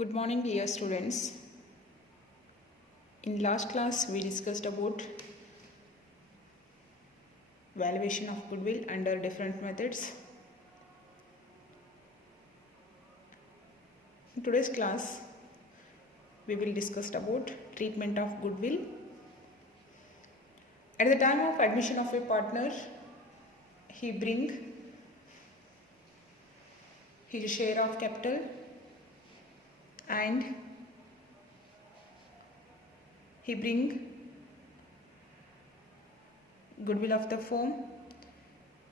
Good morning, dear students. In last class, we discussed about valuation of goodwill under different methods. In today's class, we will discuss about treatment of goodwill. At the time of admission of a partner, he bring his share of capital and he bring goodwill of the firm.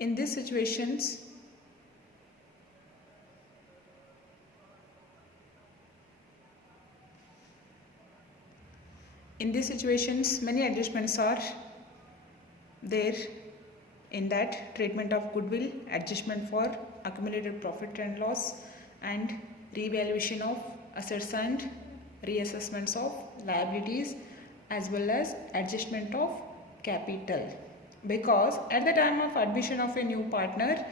In these situations, many adjustments are there in that treatment of goodwill, adjustment for accumulated profit and loss, and revaluation of assets and reassessments of liabilities, as well as adjustment of capital. Because at the time of admission of a new partner,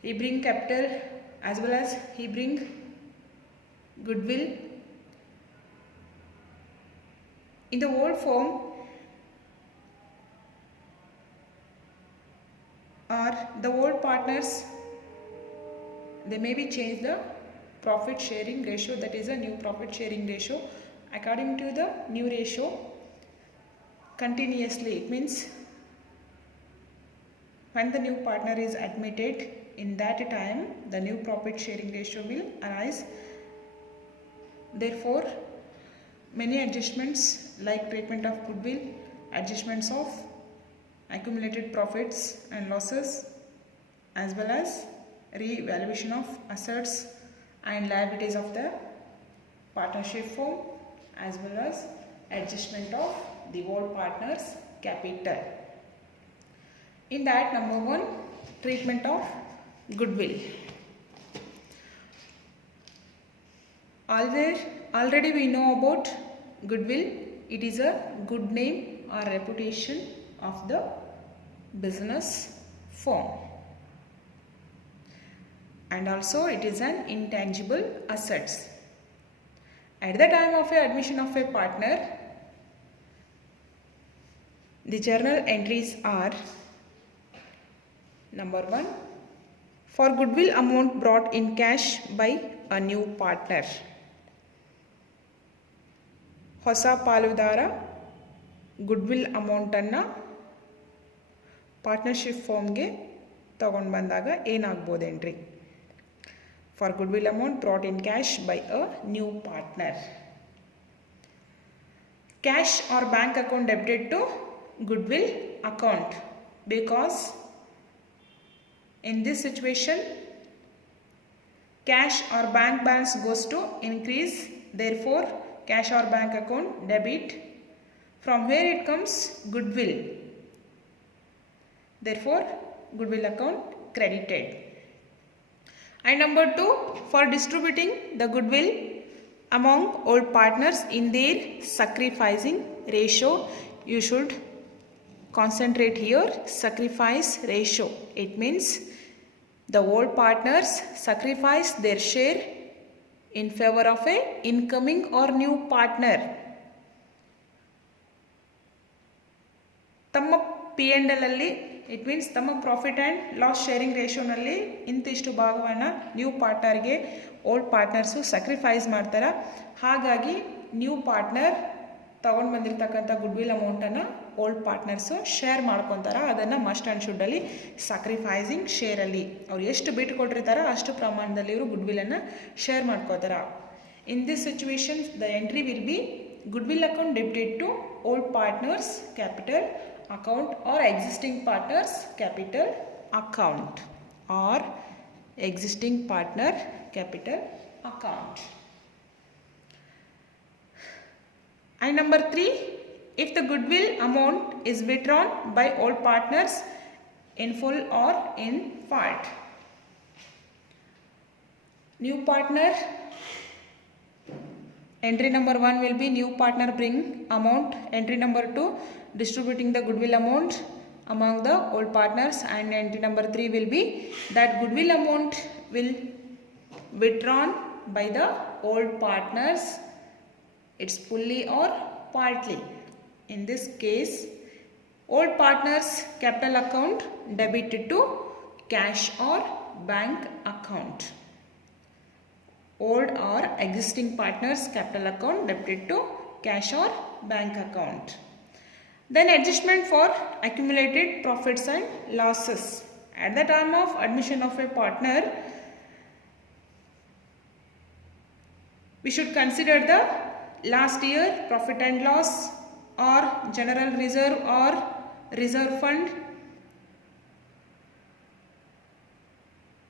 he bring capital as well as he bring goodwill. In the old firm or the old partners, they may be changed the profit sharing ratio, that is a new profit sharing ratio, according to the new ratio continuously. It means when the new partner is admitted, in that time the new profit sharing ratio will arise. Therefore, many adjustments like treatment of goodwill, adjustments of accumulated profits and losses, as well as revaluation of assets and liabilities of the partnership firm, as well as adjustment of the old partner's capital. In that, number one, treatment of goodwill. Already we know about goodwill. It is a good name or reputation of the business firm, and also it is an intangible assets. At the time of admission of a partner, the journal entries are: number one, for goodwill amount brought in cash by a new partner. ಹೊಸ ಪಾಲುದಾರ goodwill ಅಮೌಂಟನ್ನು partnership ಫಾರ್ಮ್ಗೆ ತಗೊಂಡು ಬಂದಾಗ ಏನಾಗ್ಬೋದು entry? For goodwill amount brought in cash by a new partner. Cash or bank account debited to goodwill account, because in this situation cash or bank balance goes to increase. Therefore, cash or bank account debit. From where it comes? Goodwill. Therefore, goodwill account credited. And number two, for distributing the goodwill among old partners in their sacrificing ratio. You should concentrate here, sacrifice ratio. It means the old partners sacrifice their share in favor of a incoming or new partner. ತಮ್ಮ P&L ಅಲ್ಲಿ, it means ತಮ್ಮ profit and loss sharing ರೇಷೋನಲ್ಲಿ ಇಂತಿಷ್ಟು ಭಾಗವನ್ನು new ಪಾರ್ಟ್ನರ್ಗೆ old partners sacrifice ಮಾಡ್ತಾರೆ. ಹಾಗಾಗಿ new partner ತೊಗೊಂಡು ಬಂದಿರತಕ್ಕಂಥ goodwill ಅಮೌಂಟನ್ನು ಓಲ್ಡ್ ಪಾರ್ಟ್ನರ್ಸು ಶೇರ್ ಮಾಡ್ಕೊತಾರೆ. ಅದನ್ನು ಮಸ್ಟ್ ಆ್ಯಂಡ್ ಶುಡ್ಡಲ್ಲಿ ಸ್ಯಾಕ್ರಿಫೈಸಿಂಗ್ ಶೇರಲ್ಲಿ ಅವ್ರು ಎಷ್ಟು ಬಿಟ್ಟು ಕೊಟ್ಟಿರ್ತಾರೋ ಅಷ್ಟು ಪ್ರಮಾಣದಲ್ಲಿ ಇವರು ಗುಡ್ವಿಲನ್ನು ಶೇರ್ ಮಾಡ್ಕೋತಾರೆ. In this situation the entry will be goodwill account debited to old partners capital account or existing partners capital account or existing partner capital account. And number three, if the goodwill amount is withdrawn by old partners in full or in part. New partner, entry number one will be new partner bring amount. Entry number two, distributing the goodwill amount among the old partners. And entry number three will be that goodwill amount will withdrawn by the old partners. It's fully or partly. In this case, old partners capital account debited to cash or bank account. Old or existing partners capital account debited to cash or bank account. Then adjustment for accumulated profits and losses. At the time of admission of a partner, we should consider the last year profit and loss or general reserve or reserve fund.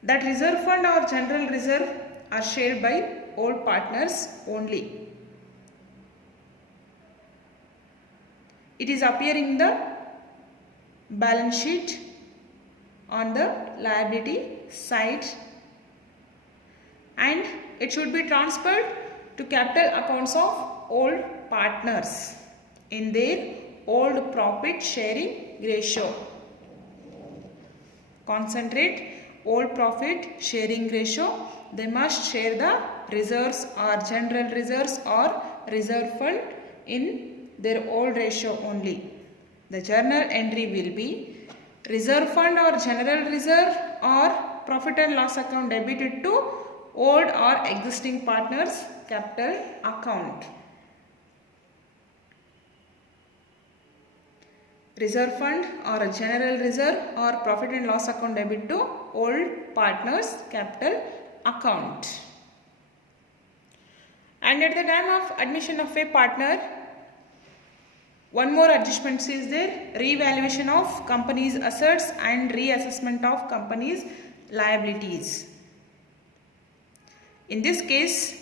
That reserve fund or general reserve are shared by old partners only. It is appearing in the balance sheet on the liability side, and it should be transferred to capital accounts of old partners in their old profit sharing ratio. Concentrate, old profit sharing ratio, they must share the reserves or general reserves or reserve fund in their old ratio only. The journal entry will be reserve fund or general reserve or profit and loss account debited to old or existing partners capital account. Reserve fund or a general reserve or profit and loss account debit to old partners capital account. And at the time of admission of a partner, one more adjustment is there: revaluation of company's assets and reassessment of company's liabilities. In this case,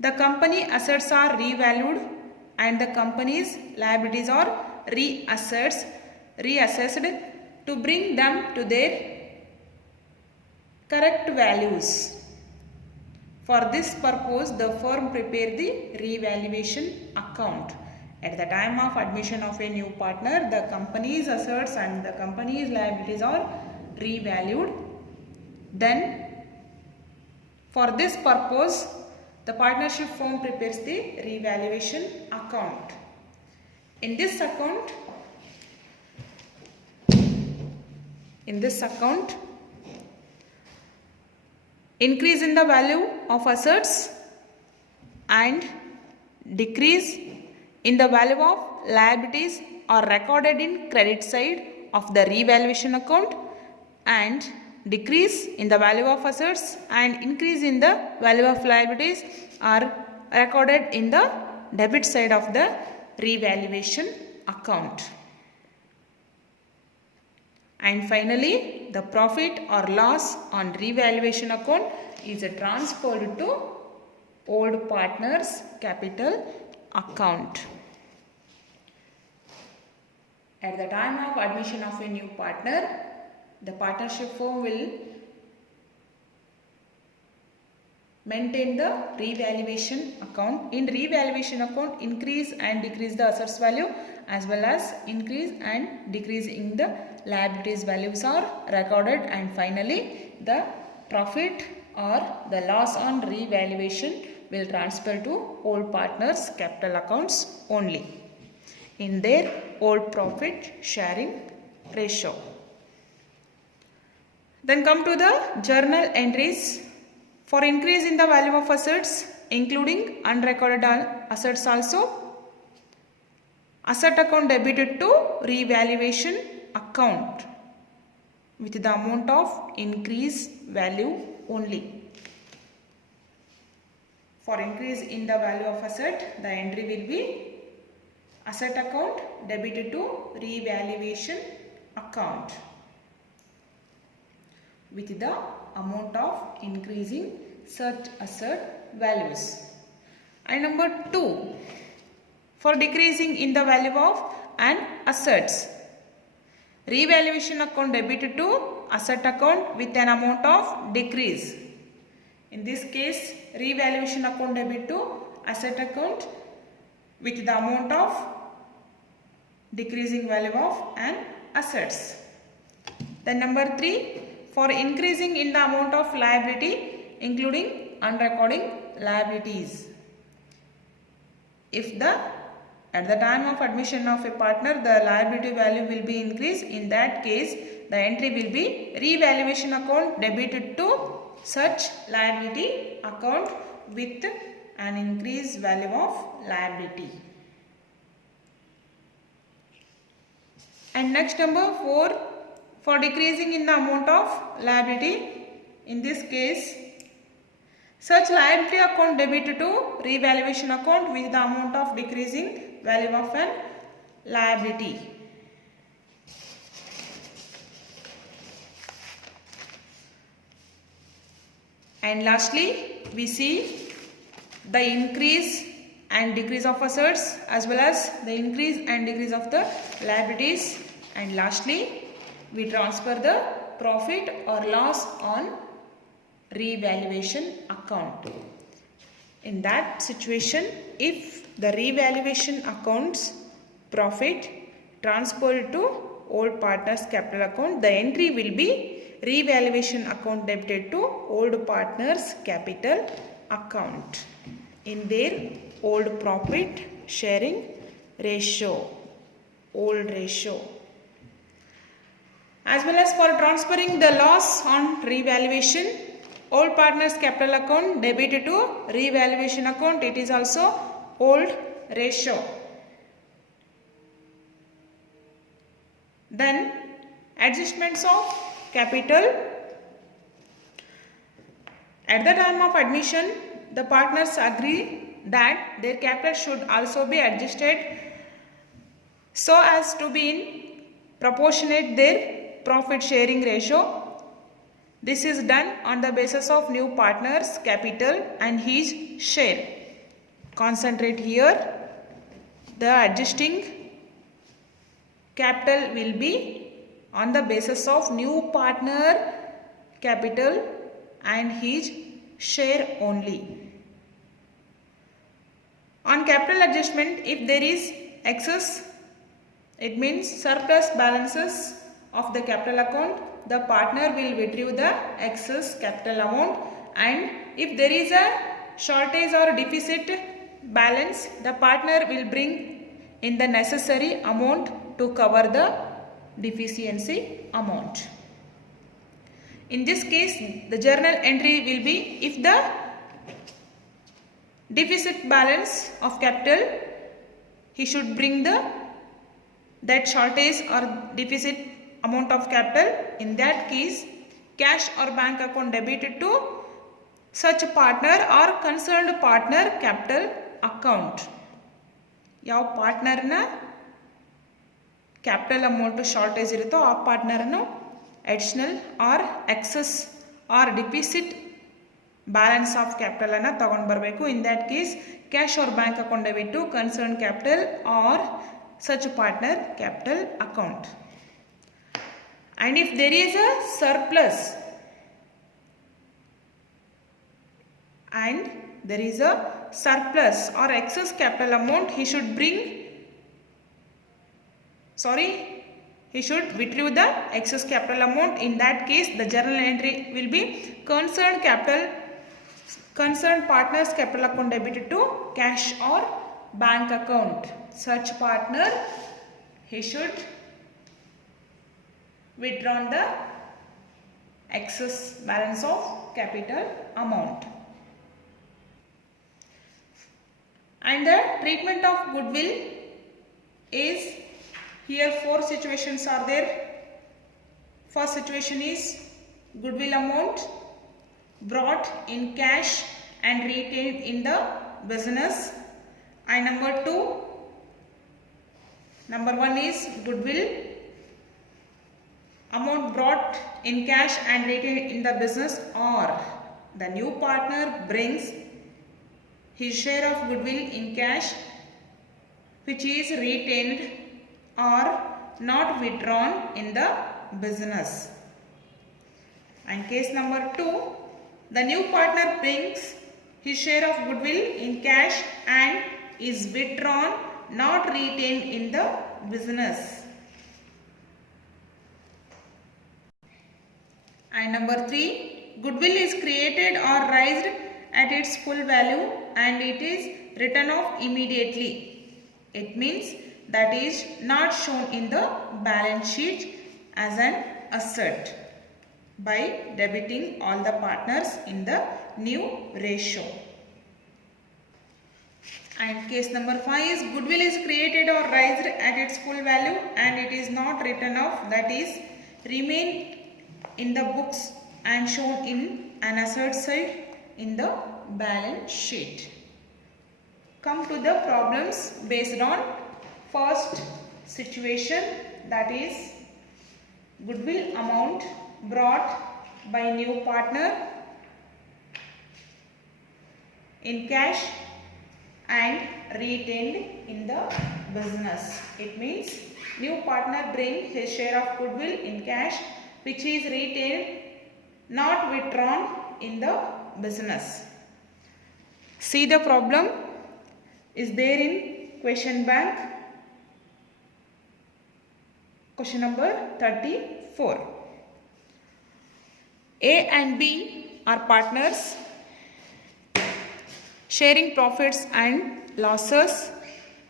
the company assets are revalued and the company's liabilities are reassessed to bring them to their correct values. For this purpose, the firm prepared the revaluation account. At the time of admission of a new partner, the company's assets and the company's liabilities are revalued. Then, for this purpose, the partnership firm prepares the revaluation account. In this account, increase in the value of assets and decrease in the value of liabilities are recorded in credit side of the revaluation account, and decrease in the value of assets and increase in the value of liabilities are recorded in the debit side of the revaluation account. And finally, the profit or loss on revaluation account is transferred to old partners capital account. At the time of admission of a new partner, the partnership firm will maintain the revaluation account. In revaluation account, increase and decrease the assets value as well as increase and decrease in the liabilities values are recorded, and finally the profit or the loss on revaluation will transfer to old partners capital accounts only in their old profit sharing ratio. Then come to the journal entries. For increase in the value of assets, including unrecorded assets also, asset account debited to revaluation account with the amount of increase value only. For increase in the value of asset, the entry will be asset account debited to revaluation account with the amount of increasing such asset values. And number 2, for decreasing in the value of an assets, revaluation account debited to asset account with an amount of decrease. In this case, revaluation account debit to asset account with the amount of decreasing value of an assets. Then number 3, for increasing in the amount of liability, including unrecording liabilities. If at the time of admission of a partner the liability value will be increased, in that case the entry will be revaluation account debited to such liability account with an increased value of liability. And next number 4, for decreasing in the amount of liability, in this case such liability account debited to revaluation account with the amount of decreasing value of an liability. And lastly we see the increase and decrease of assets as well as the increase and decrease of the liabilities. And lastly we transfer the profit or loss on revaluation account. In that situation, if the revaluation account's profit transferred to old partner's capital account, the entry will be revaluation account debited to old partner's capital account in their old profit sharing ratio, old ratio. As well as for transferring the loss on revaluation, old partner's capital account debited to revaluation account, it is also old ratio. Then adjustments of capital. At the time of admission, the partners agree that their capital should also be adjusted so as to be in proportionate their profit sharing ratio. This is done on the basis of new partner's capital and his share. Concentrate here. The adjusting capital will be on the basis of new partner capital and his share only. On capital adjustment, if there is excess, it means surplus balances of the capital account, the partner will retrieve the excess capital amount, and if there is a shortage or deficit balance, the partner will bring in the necessary amount to cover the deficiency amount. In this case, the journal entry will be if the deficit balance of capital, he should bring that shortage or deficit amount of capital. In that case, cash or bank account debited to such partner or concerned partner capital account. ಯಾವ ಪಾರ್ಟ್ನರ್ನ capital amount shortage ಇರುತ್ತೋ ಆ ಪಾರ್ಟ್ನರನ್ನು additional or excess or deficit balance of capital ಅನ್ನು ತಗೊಂಡು ಬರಬೇಕು. In that case cash or bank account debit to concern capital or such partner capital account. And if there is a surplus or excess capital amount, he should retrieve the excess capital amount. In that case, the journal entry will be concerned partner's capital account debited to cash or bank account. Such partner, he should withdrawn the excess balance of capital amount. And the treatment of goodwill is, here 4 situations are there. First situation is goodwill amount brought in cash and retained in the business. And number 1 is goodwill amount brought in cash and retained in the business, or the new partner brings his share of goodwill in cash which is retained or not withdrawn in the business. And case number 2, the new partner brings his share of goodwill in cash and is withdrawn, not retained in the business. And number 3, goodwill is created or raised at its full value and it is written off immediately. It means that is not shown in the balance sheet as an asset by debiting all the partners in the new ratio. And case number 5 is goodwill is created or raised at its full value and it is not written off, that is remain in the books and shown in an asset side in the balance sheet. Come to the problems based on first situation, that is goodwill amount brought by new partner in cash and retained in the business. It means new partner bring his share of goodwill in cash which is retained, not withdrawn in the business. See the problem is there in question bank, question number 34. A and B are partners sharing profits and losses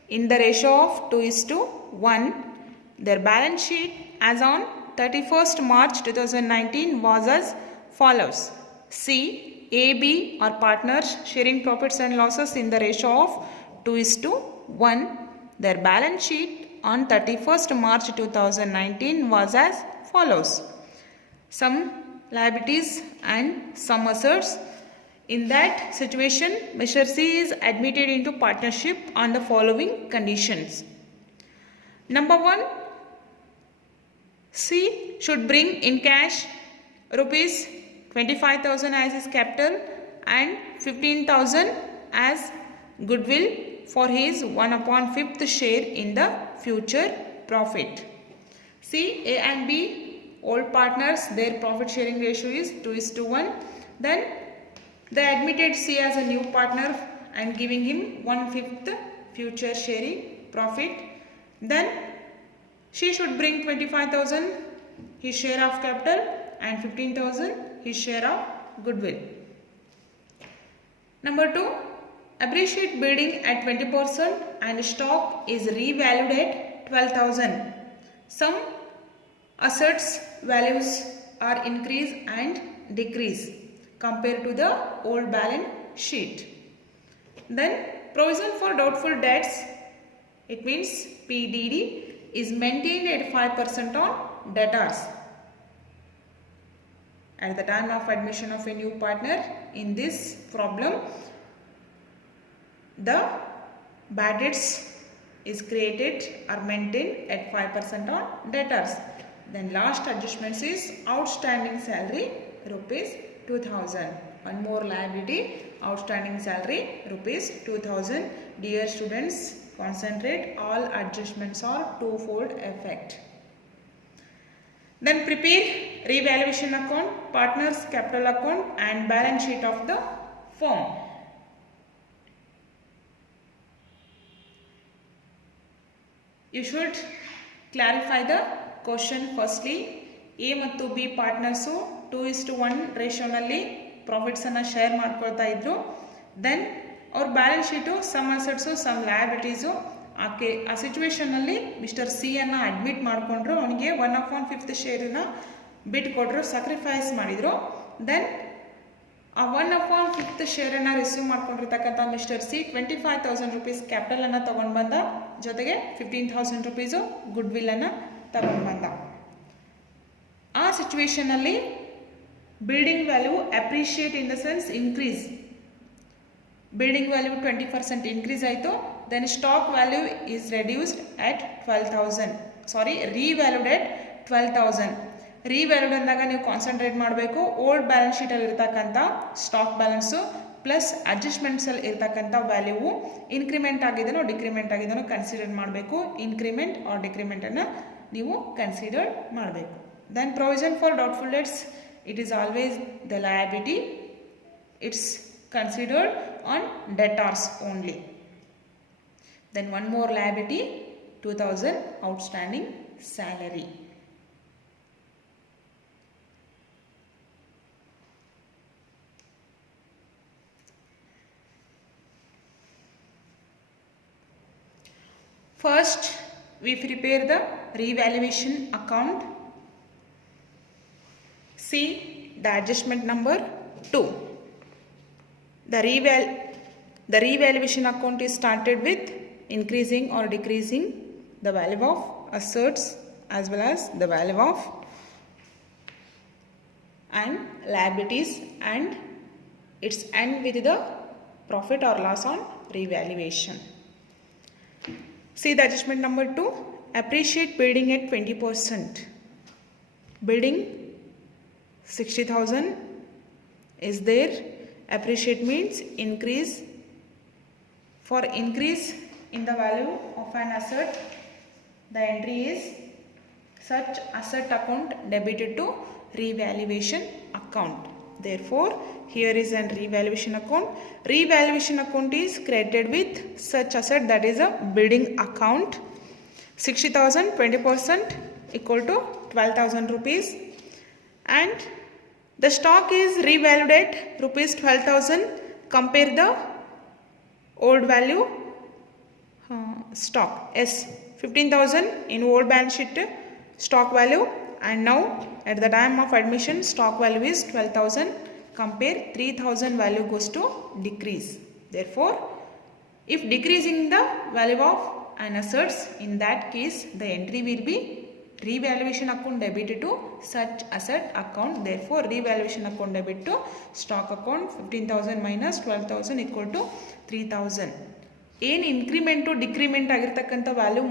in the ratio of 2:1. Their balance sheet as on 31st March 2019 was as follows. C. A, B are partners sharing profits and losses in the ratio of 2:1. Their balance sheet on 31st March 2019 was as follows. Some liabilities and some assets. In that situation, Mr. C is admitted into partnership on the following conditions. Number 1, C should bring in cash rupees 25,000 as his capital and 15,000 as goodwill for his 1/5th share in the future profit. C, A and B, old partners, their profit sharing ratio is 2:1. Then they admitted C as a new partner and giving him 1/5 future sharing profit. Then she should bring 25,000 his share of capital and 15,000 his share of goodwill. Number 2, appreciate building at 20% and stock is revalued at 12,000. Some assets values are increase and decrease compared to the old balance sheet. Then provision for doubtful debts, it means PDD, is maintained at 5% on debtors. At the time of admission of a new partner, in this problem, the bad debts is created or maintained at 5% on debtors. Then last adjustments is outstanding salary rupees 2,000. One more liability, outstanding salary rupees 2,000. Dear students, concentrate, all adjustments are twofold effect. Then prepare revaluation account, partners capital account and balance sheet of the firm. You should clarify the question firstly. A ಮತ್ತು B partners 2:1 ರೇಷಿಯೋನಲ್ಲಿ ಪ್ರಾಫಿಟ್ಸನ್ನು share ಮಾಡ್ಕೊಳ್ತಾ ಇದ್ರು. Then ಅವ್ರ balance sheet some assets some liabilities ಆ ಸಿಚುವೇಶನಲ್ಲಿ mister C ಅನ್ನು admit ಮಾಡಿಕೊಂಡ್ರು. ಅವನಿಗೆ 1/5 ಶೇರನ್ನ ಬಿಟ್ಕೊಟ್ರು, ಸ್ಯಾಕ್ರಿಫೈಸ್ ಮಾಡಿದರು. ದೆನ್ ಆ 1/5 ಶೇರನ್ನು ರಿಸೀವ್ ಮಾಡ್ಕೊಂಡಿರ್ತಕ್ಕಂಥ ಮಿಸ್ಟರ್ ಸಿ 25,000 ರೂಪೀಸ್ ಕ್ಯಾಪಿಟಲನ್ನು ತೊಗೊಂಡು ಬಂದ, ಜೊತೆಗೆ 15,000 ರೂಪೀಸು ಗುಡ್ ವಿಲ್ಲನ್ನು ತಗೊಂಡು ಬಂದ. ಆ ಸಿಚುವೇಶನಲ್ಲಿ building value appreciate in the sense increase. Building value 20% increase ಆಯಿತು. Then stock value is reduced at 12,000, revalued at 12,000. Revalued ಅಂದಾಗ ನೀವು ಕಾನ್ಸಂಟ್ರೇಟ್ ಮಾಡಬೇಕು. ಓಲ್ಡ್ ಬ್ಯಾಲೆನ್ಸ್ ಶೀಟಲ್ಲಿ ಇರ್ತಕ್ಕಂಥ ಸ್ಟಾಕ್ ಬ್ಯಾಲೆನ್ಸು ಪ್ಲಸ್ ಅಡ್ಜಸ್ಟ್ಮೆಂಟ್ಸಲ್ಲಿ ಇರ್ತಕ್ಕಂಥ ವ್ಯಾಲ್ಯೂವು ಇನ್ಕ್ರಿಮೆಂಟ್ ಆಗಿದೆನೋ ಡಿಕ್ರಿಮೆಂಟ್ ಆಗಿದೆನೋ ಕನ್ಸಿಡರ್ ಮಾಡಬೇಕು. ಇನ್ಕ್ರಿಮೆಂಟ್ ಆರ್ ಡಿಕ್ರಿಮೆಂಟನ್ನು ನೀವು ಕನ್ಸಿಡರ್ ಮಾಡಬೇಕು. Then provision for doubtful debts, it is always the liability. It's considered on debtors only. Then one more liability, 2,000 outstanding salary. First, we prepare the revaluation account. See the adjustment number 2. The revaluation account is started with increasing or decreasing the value of assets as well as the value of and liabilities, and it's end with the profit or loss on revaluation. See the adjustment number 2. Appreciate building at 20%. Building 60,000 is there. Appreciate means increase. For increase in the value of an asset, the entry is such asset account debited to revaluation account. Therefore, here is an revaluation account. Revaluation account is credited with such asset, that is a building account. 60,000, 20% equal to 12,000 rupees, and the stock is revalued at rupees 12,000. Compare the old value stock S 15,000 in old balance sheet stock value, and now at the time of admission stock value is 12,000. Compare 3,000 value goes to decrease. Therefore, if decreasing the value of an assets, in that case the entry will be revaluation account debited to such asset account. Therefore, revaluation account debit to stock account 15,000 minus 12,000 equal to 3,000. ಏನು increment decrement ಆಗಿರ್ತಕ್ಕಂಥ value